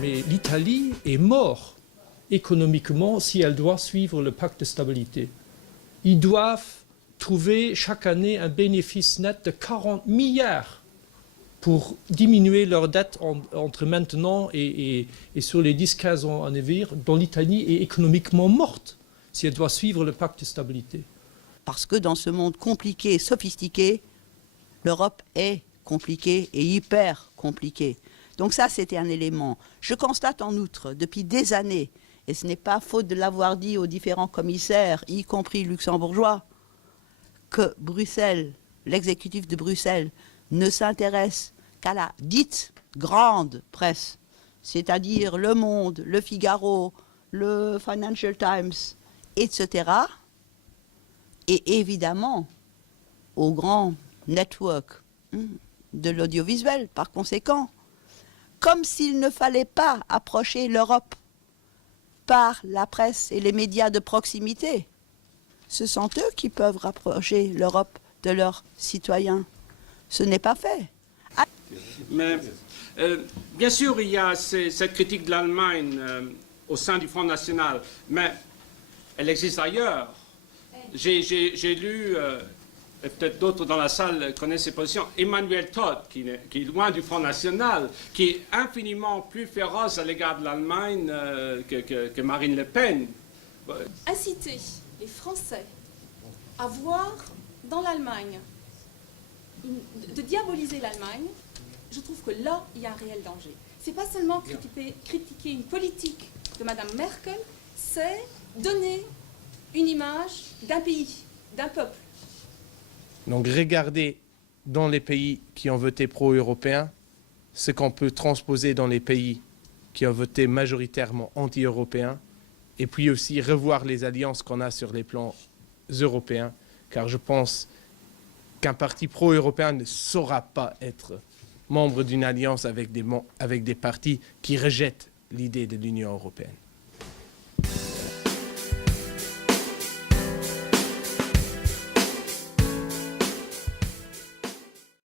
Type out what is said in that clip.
mais l'Italie est morte économiquement si elle doit suivre le pacte de stabilité. Ils doivent trouver chaque année un bénéfice net de 40 milliards pour diminuer leur dette entre maintenant et sur les 10-15 ans à venir, dont l'Italie est économiquement morte si elle doit suivre le pacte de stabilité. Parce que dans ce monde compliqué et sophistiqué, l'Europe est compliquée et hyper compliquée. Donc ça, c'était un élément. Je constate en outre, depuis des années, et ce n'est pas faute de l'avoir dit aux différents commissaires, y compris luxembourgeois, que Bruxelles, l'exécutif de Bruxelles, ne s'intéresse qu'à la dite grande presse, c'est-à-dire Le Monde, Le Figaro, le Financial Times, etc. Et évidemment au grand network de l'audiovisuel, par conséquent. Comme s'il ne fallait pas approcher l'Europe par la presse et les médias de proximité. Ce sont eux qui peuvent rapprocher l'Europe de leurs citoyens. Ce n'est pas fait. Mais, bien sûr, il y a cette critique de l'Allemagne au sein du Front National, mais elle existe ailleurs. J'ai lu, et peut-être d'autres dans la salle connaissent ces positions, Emmanuel Todt, qui est loin du Front National, qui est infiniment plus féroce à l'égard de l'Allemagne que Marine Le Pen. Inciter les Français à voir dans l'Allemagne, de diaboliser l'Allemagne, je trouve que là, il y a un réel danger. Ce n'est pas seulement critiquer une politique de Mme Merkel, c'est donner une image d'un pays, d'un peuple. Donc regardez dans les pays qui ont voté pro-européen ce qu'on peut transposer dans les pays qui ont voté majoritairement anti-européens, et puis aussi revoir les alliances qu'on a sur les plans européens, car je pense qu'un parti pro-européen ne saura pas être membre d'une alliance avec des partis qui rejettent l'idée de l'Union européenne.